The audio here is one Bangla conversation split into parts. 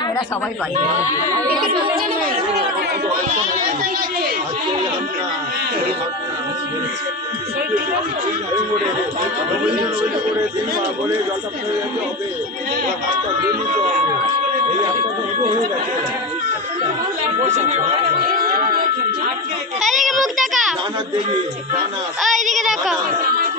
আমরা সবাই এদিকে মুখ দেখা এইদিকে দেখো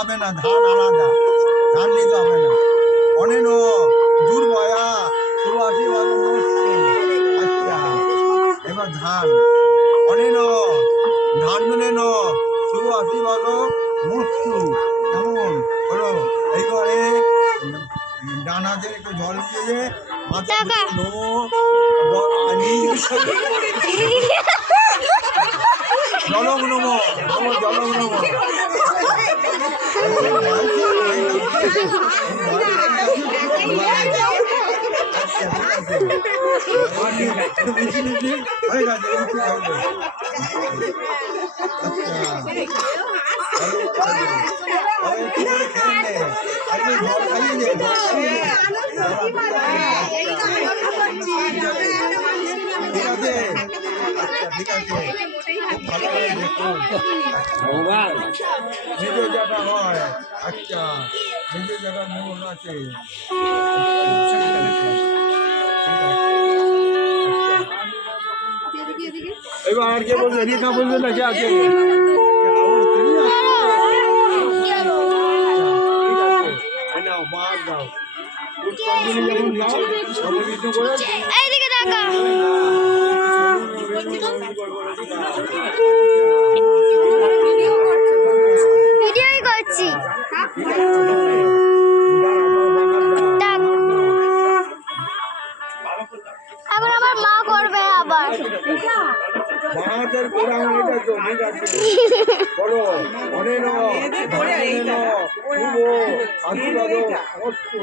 হবে না ধান আলাদা। ধান নিতে হবে না। অনেন দূর বয়া সুবাসী আচ্ছা এবার ধান। অনেন ধান নেন শুভ আশীর্বাদ মস্তু কেমন? হলো এইবারে ডানা ডানাতে একটু জল দিয়ে মাথা টাকা। নো জলম নম নম জলম নম হয়ে ঠিক আছে আচ্ছা ঠিক আছে। নিজের জায়গা হয় আচ্ছা নিজের জায়গা মন আছে এবার কে বলছে রিকা বলবে না আছে এইদিকে দেখো বাহাদের কোরআন এটা ঠিক আছে। বলো অস্তু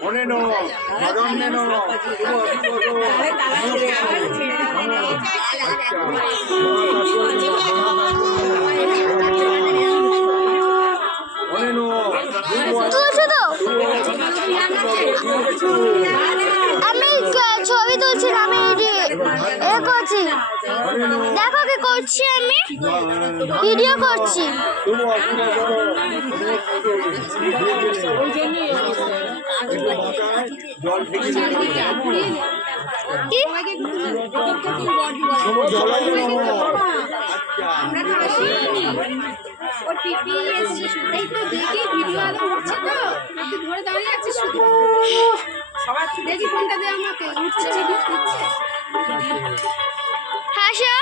অনেন ভগবানেন শুভ অনেন দেখো কি করছি আমি? ভিডিও করছি। দেখি ফোনটা দে আমাকে। উঠছে উঠছে। হাসো।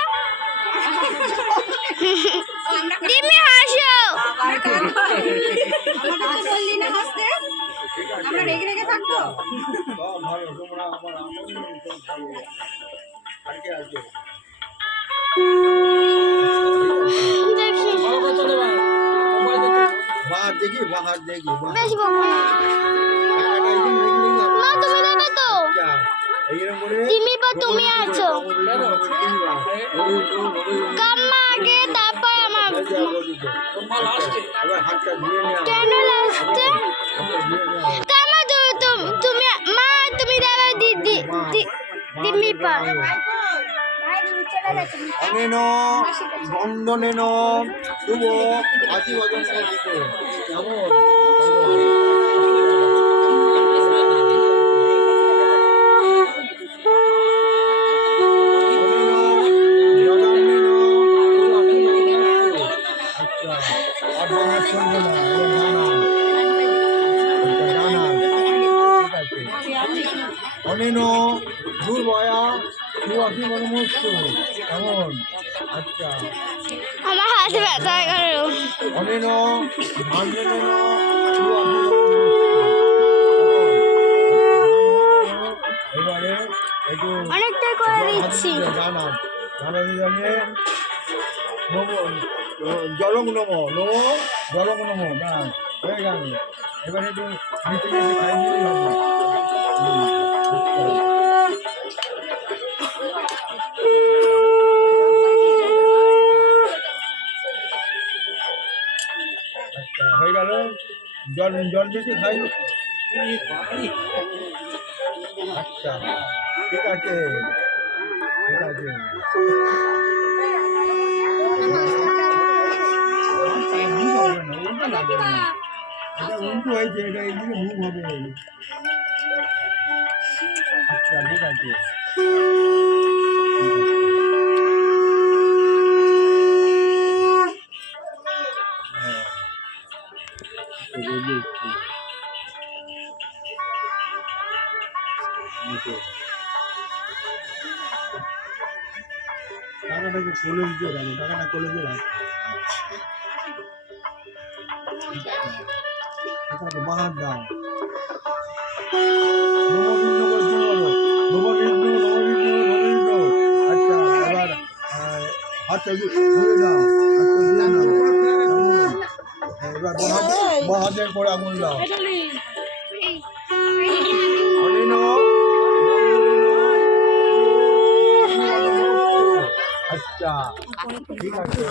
দিমি হাসো। বললি না হাসতে আমরা রেগে রেগে থাকব সব ভালো তোমরা আমার আমল সব ভালো আজকে আজকে দেখি বাহার দেখি বাহার দেখি বাহার। বেশ বাবা। টাকাটা এইখানে রেখে দিলে হবে। মা তুমি দেবে তো আচ্ছা, এইরকম করে তিমি বা তুমি আছো? কাম্মা আগে তারপর আমার কেন লাস্টে কাম্মা তুমি তুমি- তুমি মা তুমি দেবে দিদি দি- পা অনেন বন্ধনেন শুভ আশীর্বাদন করছে কেমন? অনেন দুর্বয়া সুয়াসী মনমস্ত কেমন? আচ্ছা। আমার হাত ব্যথা হয়ে গেল অনেন ধান এবারে একটু অনেকটাই করে দিচ্ছি। জানা জানা জানে জলং নম নম জলং নম না হয়ে গেল। এবারে একটু আচ্ছা। হয়ে গেল। জল জল বেশি খাই? আচ্ছা ঠিক আছে। ঠিক আছে। উল্টো হয়েছে এটা এইদিকে মুখ হবে। আচ্ছা ঠিক আছে হ্যাঁ একটু বুঝি একটু। নিচে। টাকাটাকে কলেজ দিয়ে রাখো টাকাটা কলেজে রাখো টাকাটা বাহার দাও বাহাদের পরে আঙুল দাও আচ্ছা ঠিক আছে